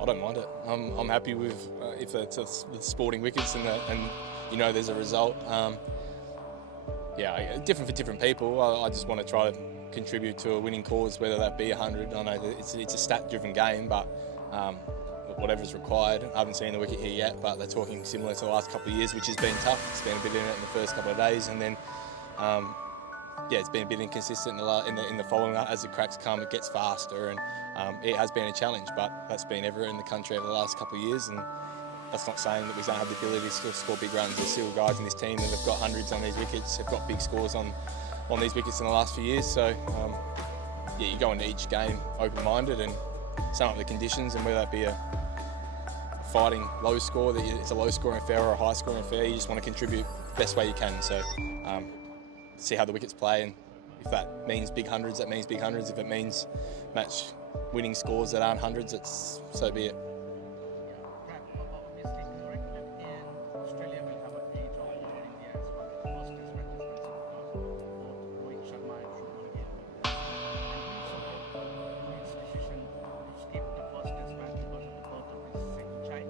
I don't mind it. I'm happy with if it's the sporting wickets and there's a result. Different for different people. I just want to try to contribute to a winning cause, whether that be 100. I know that it's a stat-driven game, but whatever's required. I haven't seen the wicket here yet, but they're talking similar to the last couple of years, which has been tough. It's been a bit in it in the first couple of days, and then it's been a bit inconsistent in the following up. As the cracks come, it gets faster, and it has been a challenge, but that's been everywhere in the country over the last couple of years, and that's not saying that we don't have the ability to still score big runs. There's still guys in this team that have got hundreds on these wickets, have got big scores on these wickets in the last few years. So you go into each game open-minded and sum up the conditions, and whether that be a fighting low score, that it's a low scoring affair or a high scoring affair, you just want to contribute the best way you can. So see how the wickets play, and if that means big hundreds, that means big hundreds. If it means match winning scores that aren't hundreds, so be it. Australia will have a day draw over India as well. First test match is very both Rohit Sharma and Shubman Gill. And you support Rohit's decision to skip the first test match because of the birth of his second child?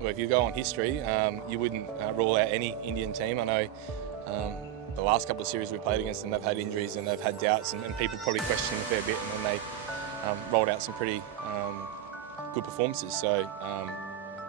Well, if you go on history, you wouldn't rule out any Indian team. I know the last couple of series we played against them, they've had injuries and they've had doubts, and people probably questioned a fair bit, and then they rolled out some pretty good performances. So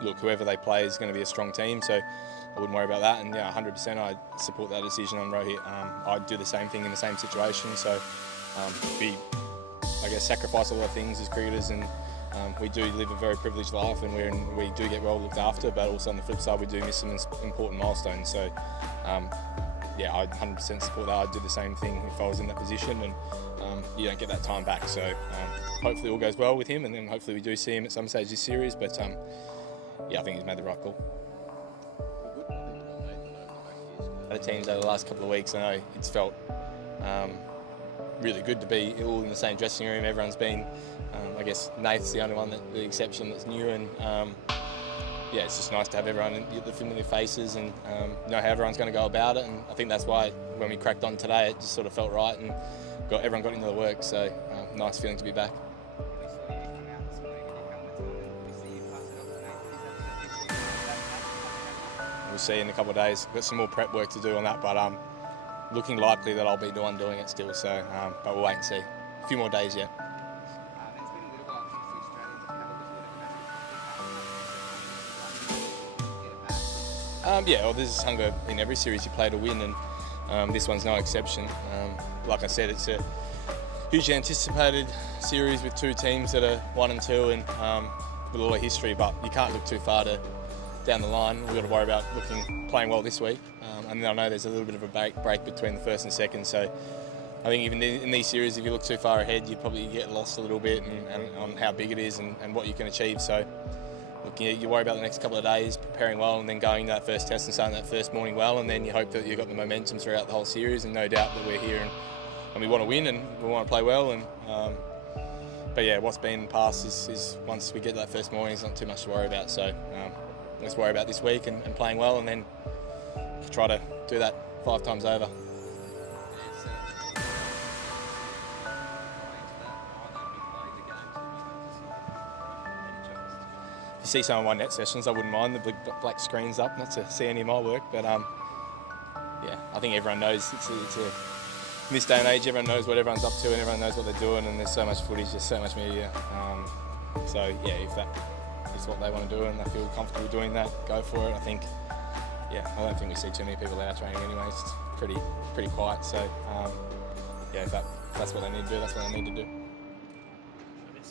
look, whoever they play is going to be a strong team, so I wouldn't worry about that. And 100% I support that decision on Rohit. I'd do the same thing in the same situation. So we, sacrifice a lot of things as cricketers, and we do live a very privileged life, and we do get well looked after, but also on the flip side we do miss some important milestones. So I'd 100% support that. I'd do the same thing if I was in that position, and you don't get that time back. So hopefully all goes well with him, and then hopefully we do see him at some stage this series. But I think he's made the right call. Other teams over the last couple of weeks, I know it's felt really good to be all in the same dressing room. Everyone's been, Nath's the only one, the exception that's new, and it's just nice to have everyone, the familiar faces, and know how everyone's going to go about it. And I think that's why when we cracked on today, it just sort of felt right, and everyone got into the work. So nice feeling to be back. We'll see in a couple of days. We've got some more prep work to do on that, but looking likely that I'll be the one doing it still. So, but we'll wait and see. A few more days yet. It's been a little while since the Australians have had a look at the Well, there's hunger in every series you play to win, and this one's no exception. Like I said, it's a hugely anticipated series with two teams that are 1 and 2, and with a lot of history, but you can't look too far down the line. We've got to worry about playing well this week, and I know there's a little bit of a break between the first and second, so I think even in these series, if you look too far ahead, you probably get lost a little bit and on how big it is and what you can achieve. So look, you worry about the next couple of days, preparing well, and then going to that first test and starting that first morning well, and then you hope that you've got the momentum throughout the whole series, and no doubt that we're here and we want to win and we want to play well. And what's been in the past is once we get that first morning, it's not too much to worry about. So let's worry about this week and playing well, and then try to do that 5 times over. If you see some of my net sessions, I wouldn't mind the big black screens up, not to see any of my work, but I think everyone knows it's in this day and age, everyone knows what everyone's up to and everyone knows what they're doing, and there's so much footage, there's so much media. If that is what they want to do and they feel comfortable doing that, go for it. I don't think we see too many people out training anyway. It's pretty quiet. So if that's what they need to do, that's what they need to do. We've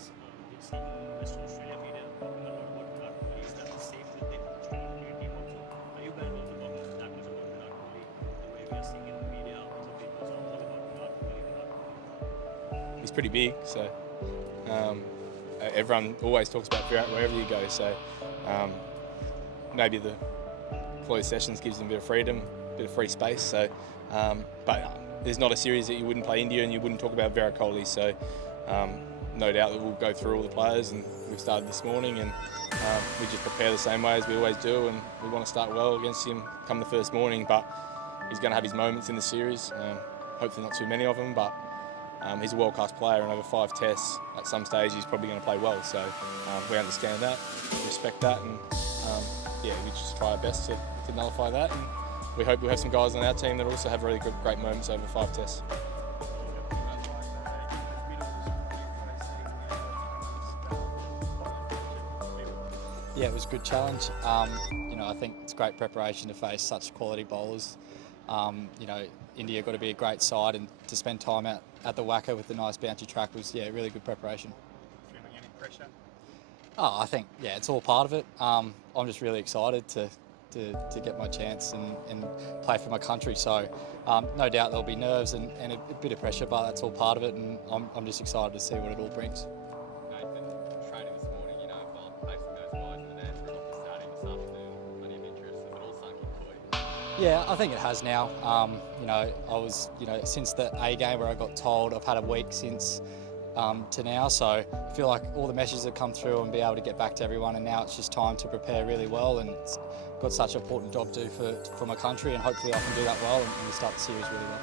seen Western Australia media talking a lot about Virat Kohli. Is that the same with the Australian team also? Are you guys also talking that much about Virat Kohli? The way we are seeing in the media, some people are all about Virat Kohli. He's pretty big, so everyone always talks about Virat wherever you go. So maybe the closed sessions gives them a bit of freedom, a bit of free space. So, but there's not a series that you wouldn't play India and you wouldn't talk about Virat Kohli. So no doubt that we'll go through all the players, and we've started this morning, and we just prepare the same way as we always do, and we want to start well against him come the first morning. But he's going to have his moments in the series. Hopefully not too many of them, but he's a world-class player, and over 5 tests, at some stage he's probably going to play well. So we understand that, respect that, and yeah, we just try our best to nullify that. And we hope we have some guys on our team that also have really great moments over 5 tests. Yeah, it was a good challenge. I think it's great preparation to face such quality bowlers. India got to be a great side, and to spend time out at the Wacker with the nice bouncy track was really good preparation. Feeling any pressure? I think it's all part of it. I'm just really excited to get my chance and play for my country. So no doubt there'll be nerves and a bit of pressure, but that's all part of it, and I'm just excited to see what it all brings. Nathan, training this morning, while placing those guys in the nets, we're not starting this afternoon. Plenty of interest. Has it all sunk in for you? Yeah, I think it has now. I was, since the A game where I got told, I've had a week since to now, so I feel like all the messages have come through and be able to get back to everyone, and now it's just time to prepare really well, and it's got such an important job to do for my country, and hopefully I can do that well and we start the series really well.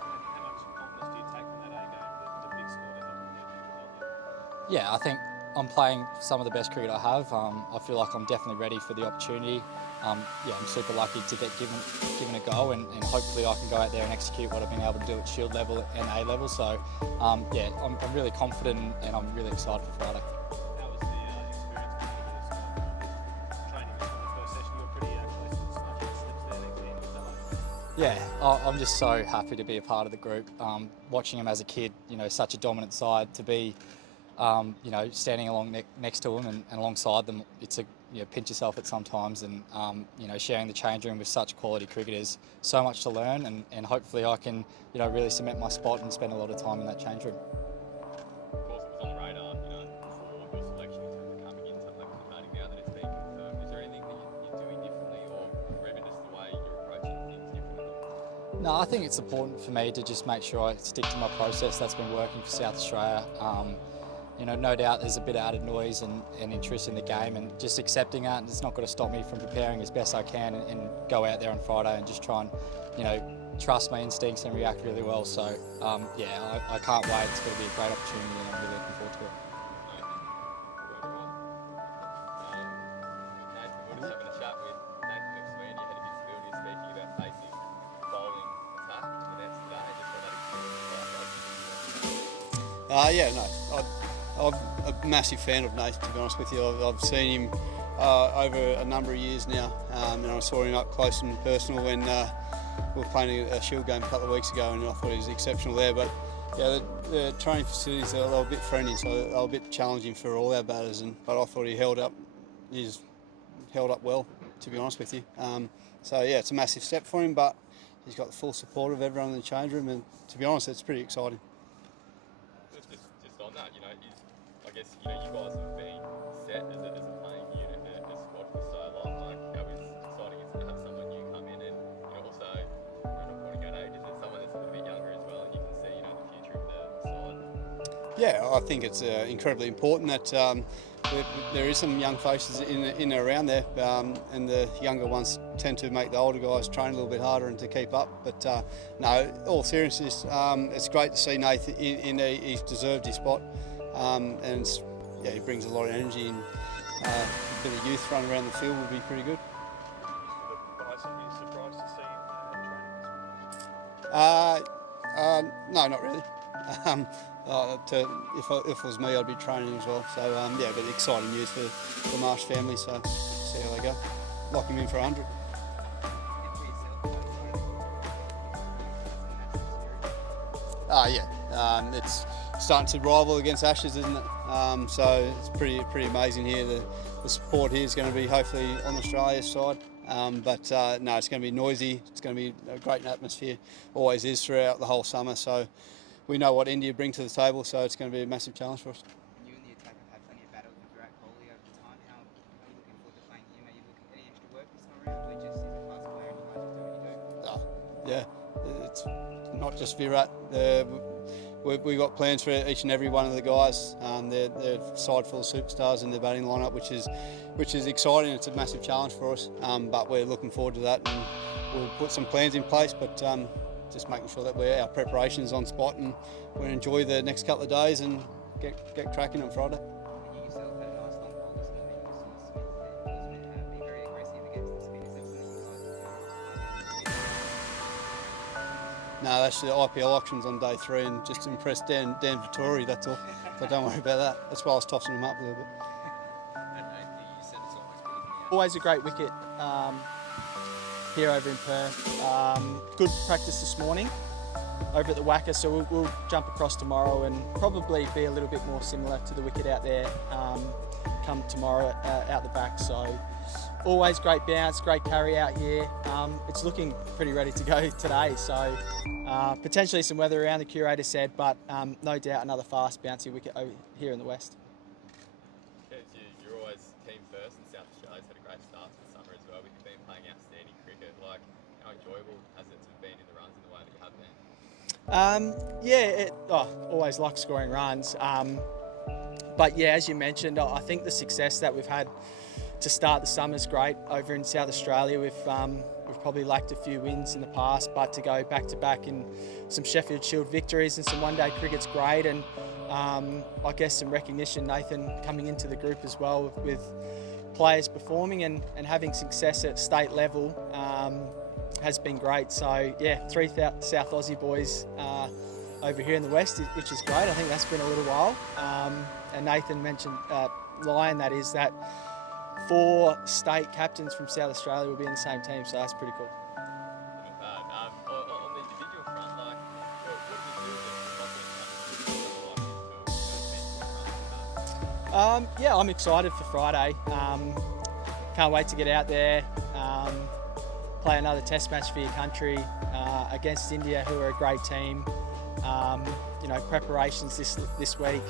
How much confidence do you take from that A game, the big score that helped? Yeah, I think I'm playing some of the best cricket I have. I feel like I'm definitely ready for the opportunity. I'm super lucky to get given a go, and hopefully I can go out there and execute what I've been able to do at Shield level and A level. So I'm really confident, and I'm really excited for Friday. How was the experience training in the first session? You were pretty close to smashing slips there next to the end. What's that like? Yeah, I'm just so happy to be a part of the group. Watching him as a kid, such a dominant side, to be standing along next to them and alongside them, it's a pinch yourself at sometimes, and sharing the change room with such quality cricketers, so much to learn, and hopefully I can really cement my spot and spend a lot of time in that change room. Of course, it was on the radar, for your selection in terms of coming in, something like the batting now that it's been confirmed. Is there anything that you're doing differently, or even just the way you're approaching things differently? No, I think it's important for me to just make sure I stick to my process that's been working for South Australia. No doubt there's a bit of added noise and interest in the game, and just accepting that, and it's not going to stop me from preparing as best I can and go out there on Friday and just try and trust my instincts and react really well. So I can't wait. It's going to be a great opportunity, and I'm really looking forward to it. Nathan, we're just having a chat with Nathan McSweeney, head of his field. He's speaking about facing bowling attack in the nets today. Just what that experience was like. I'm a massive fan of Nathan, to be honest with you. I've seen him over a number of years now, and I saw him up close and personal when we were playing a Shield game a couple of weeks ago, and I thought he was exceptional there. But the training facilities, they were a bit friendly, so they were a bit challenging for all our batters, but I thought he held up well, to be honest with you. It's a massive step for him, but he's got the full support of everyone in the change room, and to be honest, it's pretty exciting. Just on that, I guess you guys have been set as a playing unit, a squad for so long. Like, how exciting is it to have someone new come in, and also, not pointing out ages, it's someone that's a little bit younger as well, and you can see the future of the side. Yeah, I think it's incredibly important that there is some young faces in and around there, and the younger ones tend to make the older guys train a little bit harder and to keep up. But no, all seriousness, it's great to see Nathan he's deserved his spot, and he brings a lot of energy, and a bit of youth running around the field will be pretty good. Bryson, are you surprised to see him training? No, not really. If it was me, I'd be training as well. So but exciting news for the Marsh family. So see how they go. Lock him in for 100. It's starting to rival against Ashes, isn't it? So it's pretty amazing here. The support here is going to be hopefully on Australia's side. It's going to be noisy. It's going to be a great atmosphere. Always is throughout the whole summer. So we know what India bring to the table. So it's going to be a massive challenge for us. You and the attack have had plenty of battles with Virat Kohli over the time. How are you looking forward to playing him? Are you looking at any extra work this time around, or just is a class player and you guys just do what you do? It's not just Virat. We've got plans for each and every one of the guys. They're a side full of superstars in their batting lineup, which is exciting. It's a massive challenge for us, but we're looking forward to that, and we'll put some plans in place. But just making sure that our preparation is on spot and we enjoy the next couple of days and get cracking on Friday. You yourself had a nice long ball this morning. You saw Smith was meant to be very aggressive against the spin. Is that something you guys No, that's the IPL auctions on day 3 and just to impress Dan Vittori, that's all. So don't worry about that. That's why I was tossing him up a little bit. you said it's always been the Always a great wicket here over in Perth. Good practice this morning over at the Wacker, so we'll jump across tomorrow and probably be a little bit more similar to the wicket out there come tomorrow out the back. So always great bounce, great carry out here. It's looking pretty ready to go today, so potentially some weather around, the curator said, but no doubt another fast bouncy wicket over here in the west. Yeah, you're always team first, and South Australia's had a great start to the summer as well, with you been playing outstanding cricket. Like, how enjoyable has it been in the runs in the way that you have been? Always like scoring runs. But yeah, as you mentioned, I think the success that we've had to start the summer is great over in South Australia. We've probably lacked a few wins in the past, but to go back to back in some Sheffield Shield victories and some one-day cricket's great. And I guess some recognition, Nathan, coming into the group as well with players performing and having success at state level has been great. So yeah, 3 South Aussie boys over here in the west, which is great. I think that's been a little while. And Nathan mentioned Lyon, that 4 state captains from South Australia will be in the same team, so that's pretty cool. Not bad. On the individual front, like, what do you do Yeah, I'm excited for Friday. Can't wait to get out there, play another test match for your country against India, who are a great team. Preparations this week